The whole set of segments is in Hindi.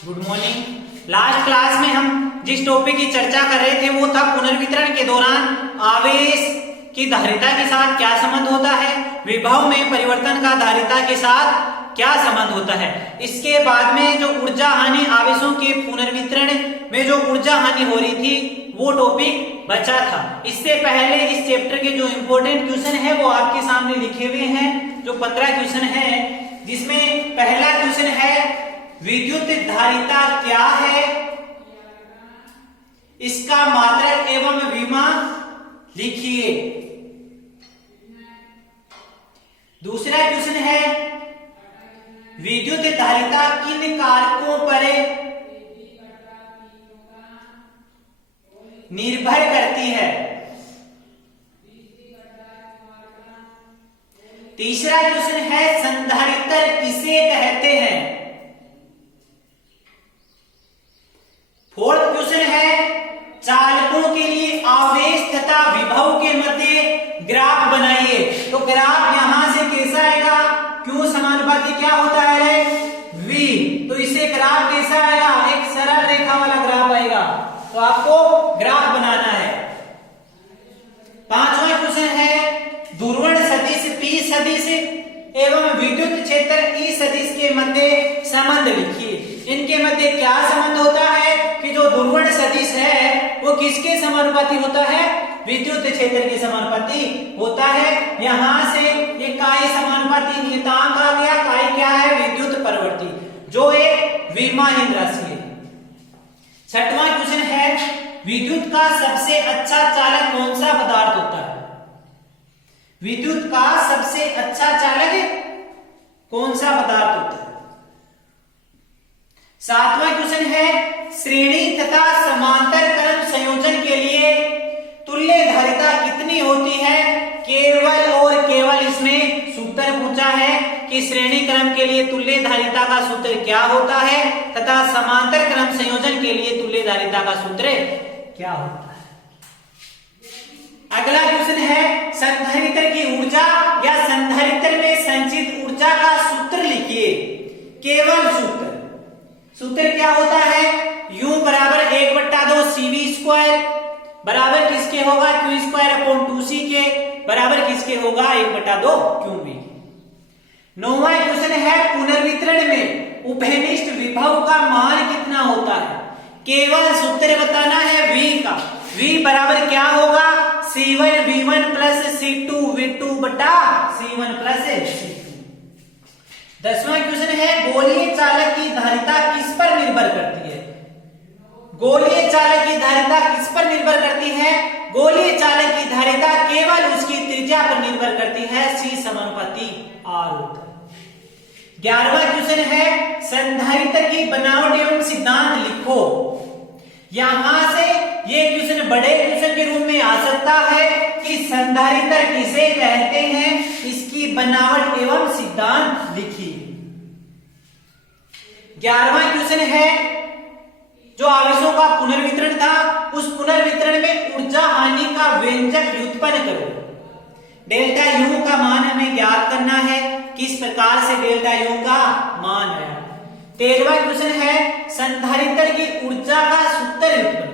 Good morning. लास्ट क्लास में हम जिस टॉपिक की चर्चा कर रहे थे वो था पुनर्वितरण के दौरान आवेश की धारिता के साथ क्या संबंध होता है, विभव में परिवर्तन का धारिता के साथ क्या संबंध होता है। इसके बाद में जो ऊर्जा हानि आवेशों के पुनर्वितरण में जो ऊर्जा हानि हो रही थी वो टॉपिक बचा था। इससे पहले इस चैप्टर के जो इंपॉर्टेंट क्वेश्चन है वो आपके सामने लिखे हुए हैं, जो 15 क्वेश्चन है, जिसमें पहला क्वेश्चन है विद्युत धारिता क्या है, इसका मात्रक एवं विमा लिखिए। दूसरा क्वेश्चन है विद्युत धारिता किन कारकों पर निर्भर करती है। तीसरा क्वेश्चन है संधारित्र किसे कहते हैं। फोर्थ क्वेश्चन है चालकों के लिए आवेश तथा विभव के मध्य ग्राफ बनाइए। तो ग्राफ यहां से कैसा आएगा, क्यों समानुपाती क्या होता है रे, V। तो इसे ग्राफ कैसा आएगा, एक सरल रेखा वाला ग्राफ आएगा। तो आपको ग्राफ बनाना है। पांचवा क्वेश्चन है ध्रुवण सदिश P सदिश एवं विद्युत क्षेत्र E सदिश के मध्य संबंध लिखिए। इनके मध्य क्या संबंध होता है कि जो ध्रुवण सदिश है वो किसके समानुपाती होता है, विद्युत क्षेत्र के समानुपाती होता है। यहां से ये काई समानुपाती नियतांक आ गया। काई क्या है, विद्युत परिवर्ती, जो एक विमाहीन राशि है। छठवां क्वेश्चन है विद्युत का सबसे अच्छा चालक कौन सा पदार्थ होता है। विद्युत का सबसे अच्छा चालक कौन सा पदार्थ होता है। सातवां क्वेश्चन है श्रेणी तथा समांतर क्रम संयोजन के लिए तुल्य धारिता कितनी होती है। केवल और केवल इसमें सूत्र पूछा है कि श्रेणी क्रम के लिए तुल्य धारिता का सूत्र क्या होता है तथा समांतर क्रम संयोजन के लिए तुल्य धारिता का सूत्र क्या होता है। अगला क्वेश्चन है संधारित्र की ऊर्जा या संधारित्र में संचित ऊर्जा का सूत्र लिखिए। केवल सूत्र क्या होता है, U बराबर 1/2 CV² बराबर किसके होगा, Q²/2C के बराबर किसके होगा, 1/2 QV। नौवां क्वेश्चन है पुनर्वितरण में उभयनिष्ठ विभव का मान कितना होता है। केवल सूत्र बताना है V का। V बराबर क्या होगा, C1V1 plus C2V2/C1 plus C2। 10वां question है गोलीय चालक की धारिता किस पर निर्भर करती है। गोलीय चालक की धारिता किस पर निर्भर करती है, गोलीय चालक की धारिता केवल उसकी त्रिज्या पर निर्भर करती है। C समानुपाती R होता है। 11वां क्वेश्चन है संधारित्र की बनावट एवं सिद्धांत लिखो। यहां से ये क्वेश्चन बड़े क्वेश्चन के रूप में आ सकता है कि संधारित्र किसे कहते हैं, इसकी बनावट एवं सिद्धांत लिखिए। 11वां क्वेश्चन है जो आवेशों का पुनर्वितरण था, उस पुनर्वितरण में ऊर्जा हानि का व्यंजक व्युत्पन्न करो। डेल्टा U का मान हमें ज्ञात करना है, किस प्रकार से डेल्टा U का मान आया। 13वां क्वेश्चन है संधारित्र की ऊर्जा का सूत्र व्युत्पन्न।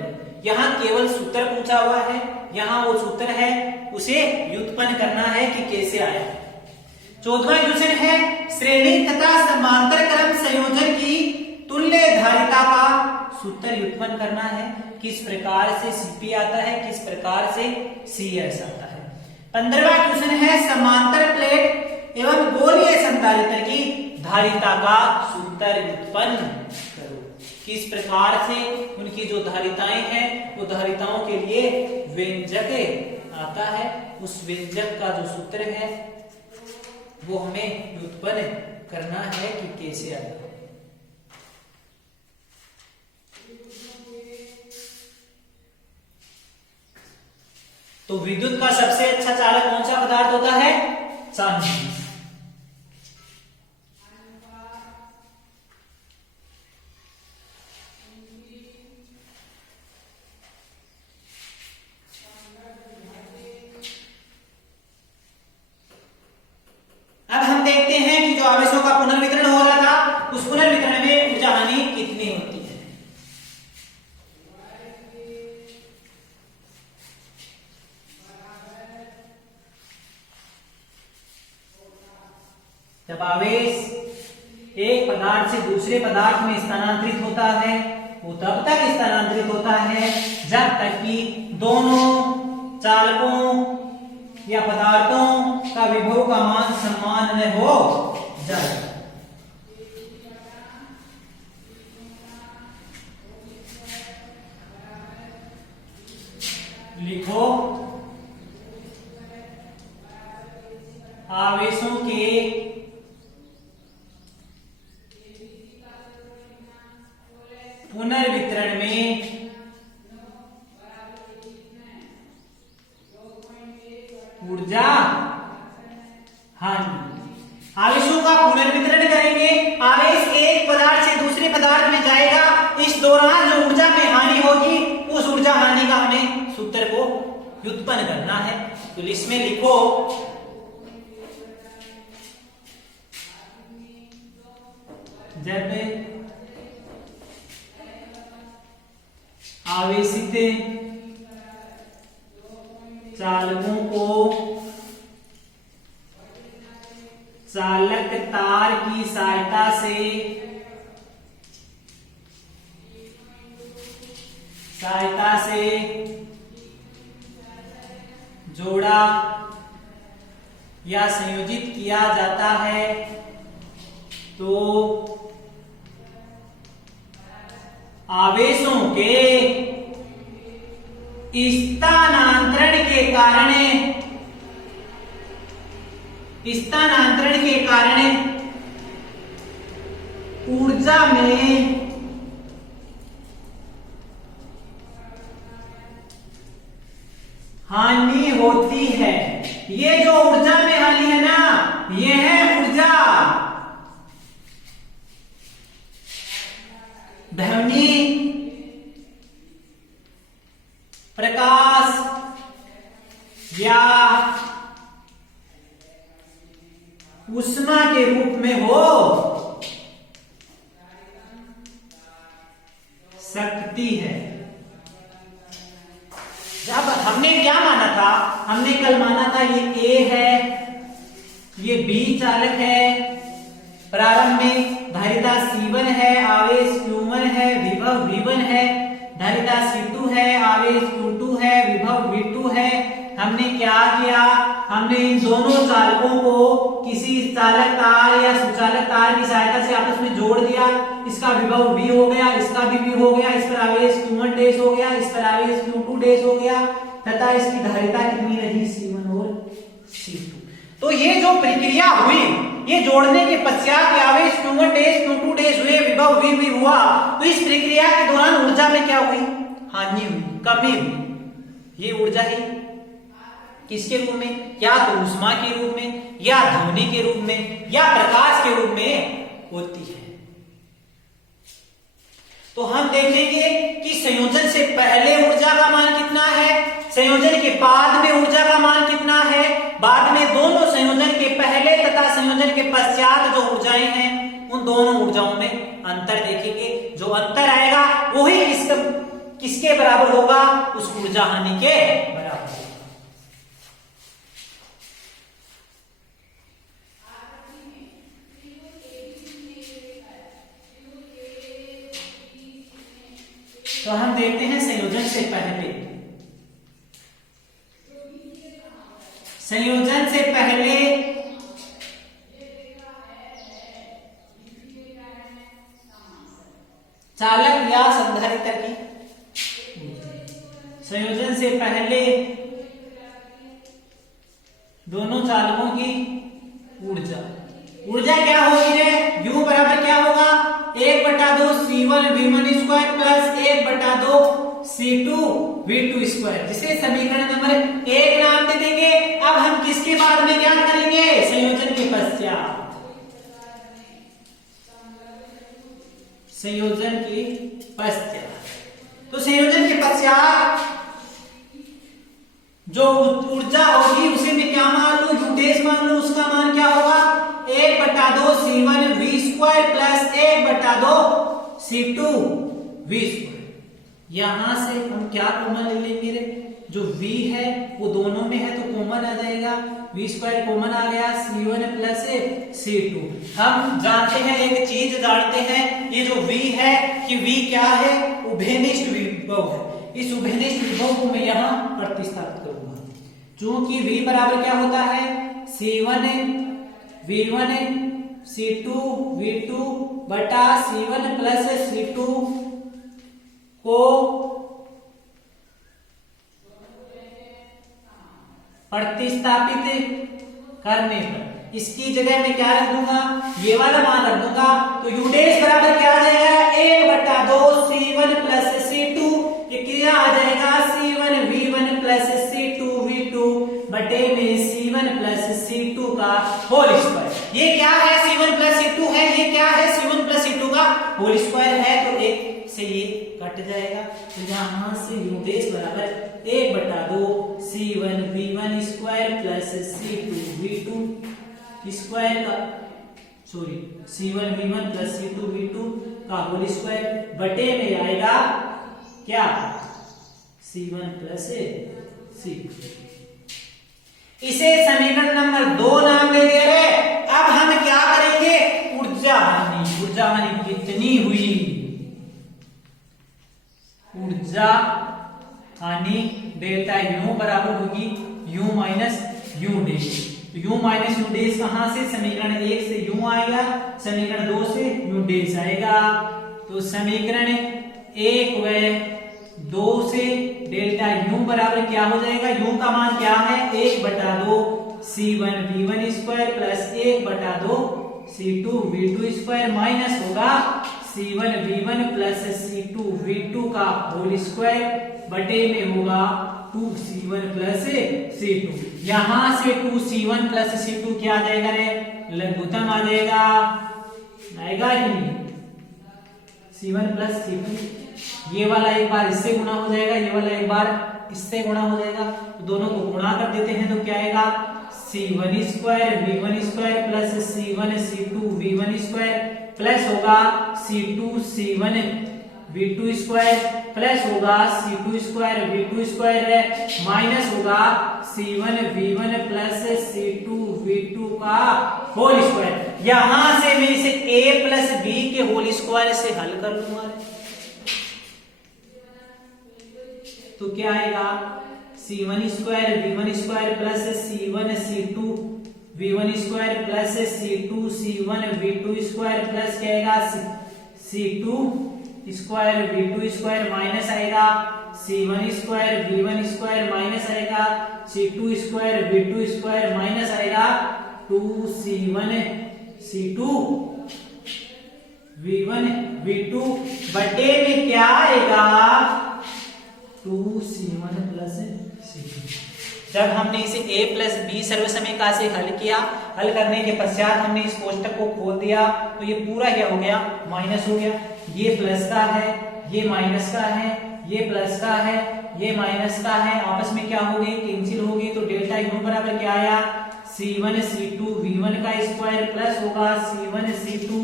यहाँ केवल सूत्र पूछा हुआ है, यहाँ वो सूत्र है, उसे व्युत्पन्न करना है कि कैसे आया। 14वां क्वेश्चन है श्रेणी तथा समांतर क्रम संयोजन की तुल्य धारिता का सूत्र व्युत्पन्न करना है, किस प्रकार से Cp आता है, किस प्रकार से Cs आता है। 15वां क्वेश्चन है समांतर प्लेट एवं गोलीय संधारित्र की धारिता का सूत्र व्युत्पन्न करो। किस प्रकार से उनकी जो धारिताएं हैं वो धारिताओं के लिए व्यंजक आता है, उस व्यंजक का जो सूत्र है वो हमें व्युत्पन्न करना है कि कैसे आएगा। तो विद्युत का सबसे अच्छा चालक कौन सा पदार्थ होता है, चांदी। अब हम देखते हैं कि जो आवेशों का पुनर्वितरण हो रहा था उस पुनर्वितरण में ऊर्जा हानि कितनी कितनी होती है। जब आवेश एक पदार्थ से दूसरे पदार्थ में स्थानांतरित होता है वो तब तक स्थानांतरित होता है जब तक कि दोनों चालकों या पदार्थों का विभव का मान समान न हो जाए। लिखो आवेशों के पुनर्वितरण में ऊर्जा हानि। आवेशों का पुनर्वितरण करेंगे, आवेश एक पदार्थ से दूसरे पदार्थ में जाएगा, इस दौरान जो ऊर्जा में हानि होगी उस ऊर्जा हानि का हमें सूत्र को व्युत्पन्न करना है। तो इसमें लिखो जब आवेशित चालकों को चालक तार की सहायता से जोड़ा या संयोजित किया जाता है तो आवेशों के स्थानांतरण के कारण ऊर्जा में हानि होती है। ये जो ऊर्जा में हानि है ना, ये है ऊर्जा ध्वनि, प्रकाश या ऊष्मा के रूप में हो सकती है। जब हमने क्या माना था, हमने कल माना था ये A है, ये B चालक है, प्रारंभ में धारिता C1 है, आवेश Q1 है, विभव V1 है, धारिता C2 है, आवेश Q2 है, विभव V2 है। हमने क्या किया, हमने इन दोनों चालकों को किसी चालक तार या सुचालक तार की सहायता से आपस में जोड़ दिया। इसका विभव V हो गया, इसका भी V हो गया, इस पर आवेश Q1 डैश हो गया, इस पर आवेश Q2 डैश हो गया तथा इसकी धारिता कितनी रही, C1 और C2। तो ये जो प्रक्रिया हुई, ये जोड़ने के पश्चात आवेश Q1 डैश Q2 डैश हुए, विभव V भी हुआ, तो इस प्रक्रिया के दौरान ऊर्जा में क्या हुई, हानि हुई, कमी हुई। ये ऊर्जा है किसके रूप में, या तो ऊष्मा के रूप में, या ध्वनि के रूप में, या प्रकाश के रूप में होती है। तो हम देखेंगे कि संयोजन से पहले ऊर्जा का मान कितना है, संयोजन के बाद में ऊर्जा का मान कितना है, बाद में दोनों संयोजन के पहले तथा संयोजन के पश्चात जो ऊर्जाएं हैं उन दोनों ऊर्जाओं में अंतर देखेंगे। जो अंतर आएगा वही किसके बराबर होगा, उस ऊर्जा हानि के बराबर। तो हम देखते हैं संयोजन से पहले, संयोजन से पहले चालक या संधारित्र की, संयोजन से पहले दोनों चालकों की ऊर्जा, ऊर्जा क्या होगी रे, U बराबर क्या होगा, 1/2 C1 V1 square plus 1/2 C2 V2 square, जिसे समीकरण नंबर 1 नाम दे देंगे। अब हम किसके बाद में ज्ञात करेंगे, संयोजन के पश्चात, संयोजन के पश्चात। तो संयोजन के पश्चात जो ऊर्जा होगी उसे मैं क्या मान लू, U डैश मान लू, उसका मान क्या होगा, 1/2 C1 V square plus 1/2 C2 V square. यहां से हम क्या कॉमन ले लेंगे रे, जो V है वो दोनों में है तो कॉमन आ जाएगा, V स्क्वायर कॉमन आ गया, C1 प्लस C2। हम जानते हैं एक चीज जानते हैं, ये जो V है कि V क्या है, उभयनिष्ठ विभव है। इस उभयनिष्ठ विभव को मैं यहाँ प्रतिस्थापित करूंगा, चूंकि V बराबर क्या होता है, C1 V1 C2 V2 बटा C1 प्लस C2 को प्रतिस्थापित करने पर इसकी जगह में क्या रख दूंगा, ये वाला मान रख दूंगा, तो u डैश बराबर क्या आ जाएगा, 1/2 C1 प्लस C2, ये क्या आ जाएगा, C1 V1 plus C2 V2 बटे में C1 प्लस C2 का होल स्क्वायर। ये क्या है, C1 प्लस C2 है, ये क्या है, C1 प्लस C2 का होल स्क्वायर है, तो एक से ये कट जाएगा, तो यहां से u डैश बराबर 1/2 C1 V1 square plus C2 V2 square का C1 V1 plus C2 V2 का होल स्क्वायर बटे में आएगा क्या, C1 प्लस C2। इसे समीकरण नंबर 2 नाम दे दे रहे। अब हम क्या करेंगे, ऊर्जा हानि कितनी हुई, ऊर्जा हानि डेल्टा U बराबर होगी U माइनस U डैश। तो U माइनस U डैश कहां से, समीकरण 1 से U आएगा, समीकरण 2 से U डैश आएगा। तो समीकरण 1 व 2 से डेल्टा U बराबर क्या हो जाएगा, U का मान क्या है, 1/2 C1 V1 square plus 1/2 C2 V2 square minus होगा C1 V1 plus C2 V2 का होल स्क्वायर बटे में होगा 2C1 प्लस C2। यहां से 2C1 प्लस C2 क्या आ जाएगा रे, लघुत्तम आ जाएगा, आएगा ही नहीं, C1 प्लस C2, ये वाला एक बार इससे गुणा हो जाएगा, ये वाला एक बार इससे गुणा हो जाएगा, तो दोनों को गुणा कर देते हैं तो क्या आएगा, C1 square V1 square plus C1 C2 V1 square plus होगा C2 C1 V2 square plus होगा C2 स्क्वायर V2 स्क्वायर है, माइनस होगा C1 V1 plus C2 V2 का होल स्क्वायर। यहां से मैं इसे a प्लस b के होल स्क्वायर से हल कर लूंगा, तो क्या आएगा, C1 square V1 square plus C1 C2 V1 square plus C2 C1 V2 square plus क्या आएगा, C2 square V2 square minus आएगा C1 square V1 square minus आएगा C2 square V2 square minus आएगा 2C1 C2 V1 V2 बटे में क्या आएगा 2C1 प्लस C2। जब हमने इसे a प्लस बी सर्वसमीका से हल किया, हल करने के पश्चात हमने इस कोष्टक को खोल दिया तो ये पूरा क्या हो गया, माइनस हो गया। ये प्लस का है, ये माइनस का है, ये प्लस का है, ये माइनस का है, आपस में क्या हो गई, कैंसिल हो गई। तो डेल्टा यू बराबर क्या आया, C1 C2 V1 का स्क्वायर प्लस होगा C1 C2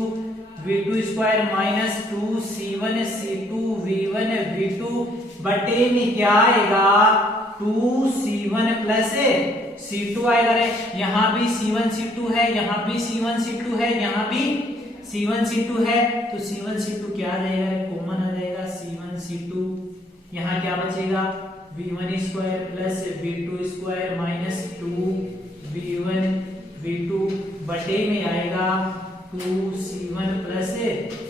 V2 square minus 2C1 C2 V1 V2 बटे में क्या आएगा 2C1 प्लस C2 आएगा रे। यहाँ भी C1 C2 है, यहाँ भी C1 C2 है, यहाँ भी C1 C2 है, तो C1 C2 क्या आ जाएगा, कॉमन आ जाएगा C1 C2। यहाँ क्या बचेगा V1 square plus V2 square minus 2V1 V2 बटे में आएगा 2C1 प्लस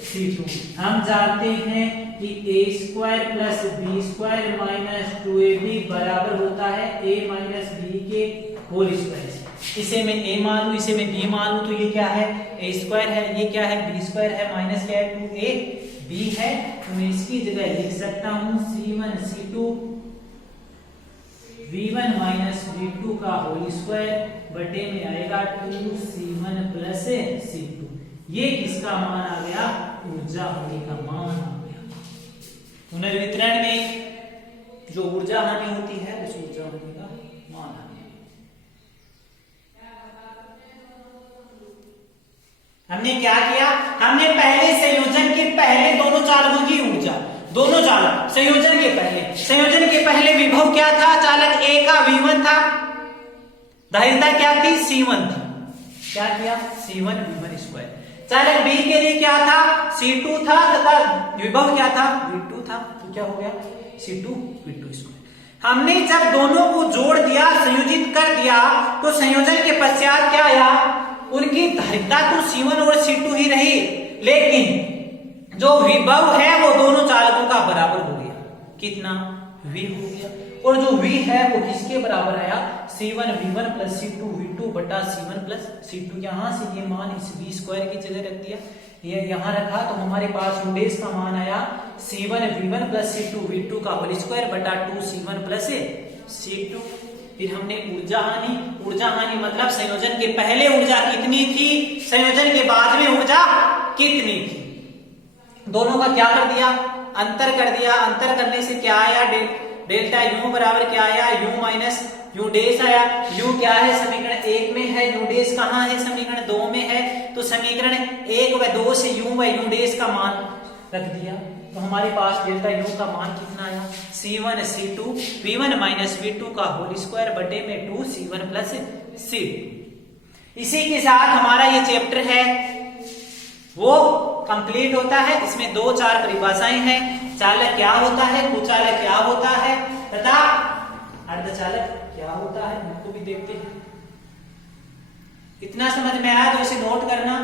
C2। हम जानते हैं कि a square plus b square minus 2ab बराबर होता है a माइनस b के होल स्क्वायर। इसे मैं a मान लूं, इसे मैं b मान लूं, तो ये क्या है a स्क्वायर है, ये क्या है b स्क्वायर है, माइनस क्या है 2ab है। तो मैं इसकी जगह लिख सकता हूं C1 C2 V1 minus V2 का होल स्क्वायर बटे में आएगा 2C1 प्लस C2। ये किसका मान आ गया, ऊर्जा हानि का मान आ गया। पुनर्वितरण में जो ऊर्जा हानि होती है उस ऊर्जा हानि का मान आ गया। हमने क्या किया, हमने पहले संयोजन के पहले दोनों चालक संयोजन के पहले विभव क्या था? चालक ए का V1 था, धारिता क्या थी? C1 थी। क्या किया? C1 V1 square. चालक बी के लिए क्या था? C2 था तथा विभव क्या था? V2 था। तो क्या हो गया? C2 V2 square. हमने जब दोनों को जोड़ दिया, संयोजित कर दिया, तो संयोजन के पश्चात क्या आया? उनकी धारिता तो C1 और C2 ही रही, लेकिन जो विभव है वो दोनों चालकों का बराबर हो गया। कितना? V हो गया। और जो V है वो किसके बराबर आया? C1 V1 plus C2 V2 बटा C1 प्लस C2। यहां से ये मान इस V स्क्वायर की जगह रख दिया, ये यहां रखा, तो हमारे पास यूडेस का मान आया C1 V1 plus C2 V2 का होल स्क्वायर बटा 2 C1 प्लस C2। फिर हमने ऊर्जा हानि मतलब संयोजन के पहले ऊर्जा कितनी थी, संयोजन के बाद में ऊर्जा कितनी थी, दोनों का क्या कर दिया? अंतर कर दिया। अंतर करने से क्या आया? डेल्टा U बराबर क्या आया? U माइनस यू डेस आया। U क्या है? समीकरण 1 में है। यू डेस कहाँ है? समीकरण 2 में है। तो समीकरण 1 व 2 से U व यू डेस का मान रख दिया, तो हमारे पास डेल्टा U का मान कितना आया? C1 C2 V1 minus V2 का होल स्क्वायर बटे में 2 C1 प्लस C2। इसी के साथ हमारा ये चैप्टर है वो कंप्लीट होता है। इसमें 2-4 परिभाषाएं हैं। चालक क्या होता है, कुचालक क्या होता है तथा अर्धचालक क्या होता है, उनको भी देखते हैं। इतना समझ में आया तो इसे नोट करना।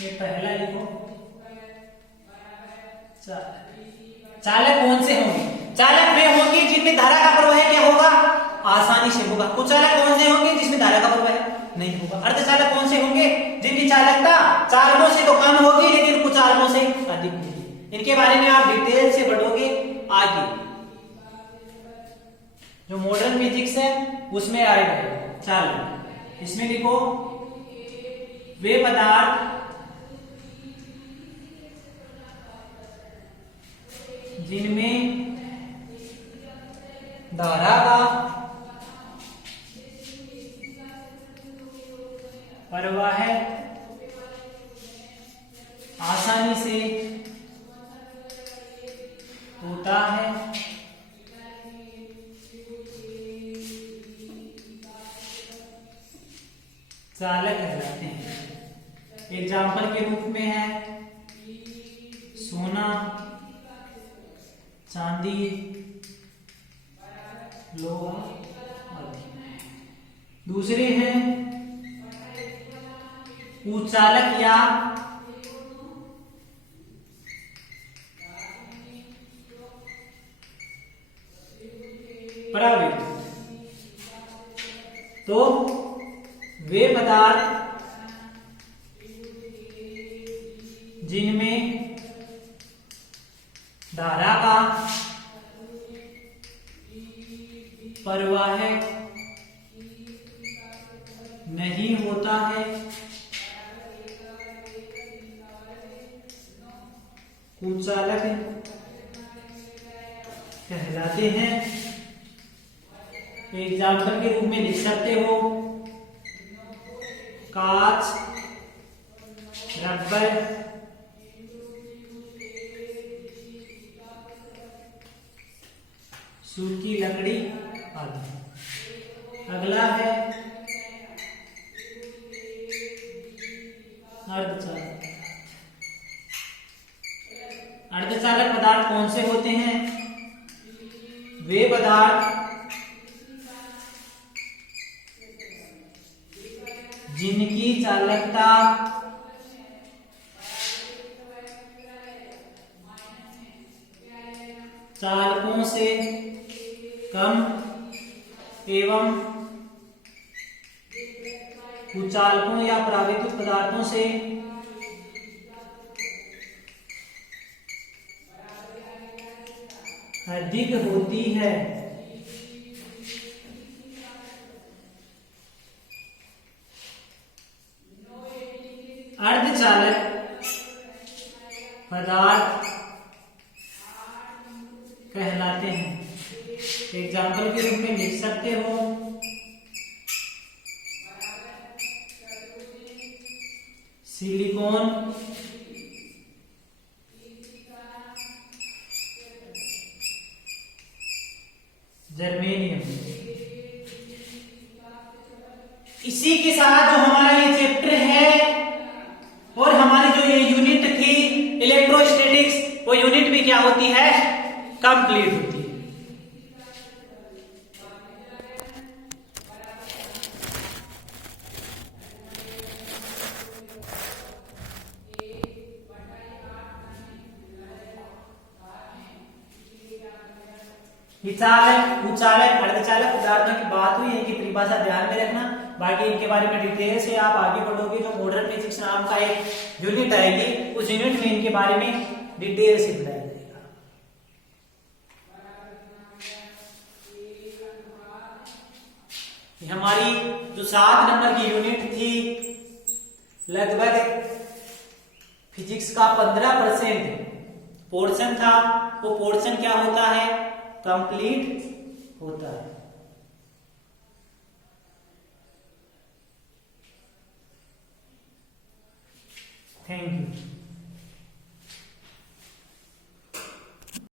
ये पहला लिखो। चालक कौन से होंगे? चालक वे होंगे जिनमें धारा का प्रवाह क्या होगा? आसानी से होगा। कुचालक कौन से होंगे? जिसमें धारा का प्रवाह नहीं होगा। अर्धचालक कौन से होंगे? जिनकी चालकता चालकों से तो कम होगी लेकिन कुचालकों से अधिक होगी। इनके बारे में आप डिटेल से पढ़ोगे आगे, जो मॉडर्न फिजिक्स है उसमें आएगा चालक। इसमें लिखो वे पदार्थ जिनमें धारा का प्रवाह आसानी से होता है, चालक कहलाते हैं। एग्जाम्पल के रूप में है सोना, चांदी, लोहा आदि। दूसरे हैं कुचालक या प्रवृत्त। तो वे पदार्थ जिनमें धारा का प्रवाह नहीं होता है, कुचालक कहलाते हैं। एग्जाम्पल के रूप में लिख सकते हो कांच, रबर, सूखी लकड़ी आदि। अगला है अर्धचालक। अर्धचालक पदार्थ कौन से होते हैं? वे पदार्थ जिनकी चालकता चालकों से कम एवं कुचालकों या प्राकृतिक पदार्थों से अधिक होती है। अर्धचालक पदार्थ कहलाते हैं। एग्जाम्पल के रूप में लिख सकते हो सिलिकॉन, जर्मेनियम। इसी के साथ जो हमारा ये चैप्टर है और हमारी जो ये यूनिट थी इलेक्ट्रोस्टैटिक्स, वो यूनिट भी क्या होती है, कंप्लीट होती है। विचालक, कुचालक, अर्धचालक पदार्थों की बात हुई है कि परिभाषा ध्यान में रखना। बाकी इनके बारे में डिटेल से आप आगे पढ़ोगे। जो मॉडर्न फिजिक्स नाम का एक यूनिट आएगी, उस यूनिट में इनके बारे में डिटेल से पढ़ाया जाएगा। हमारी जो 7 नंबर की यूनिट थी, लगभग फिजिक्स का 15% पोर्शन था। वो पोर्शन क्या होता है, कंप्लीट होता है। Thank you.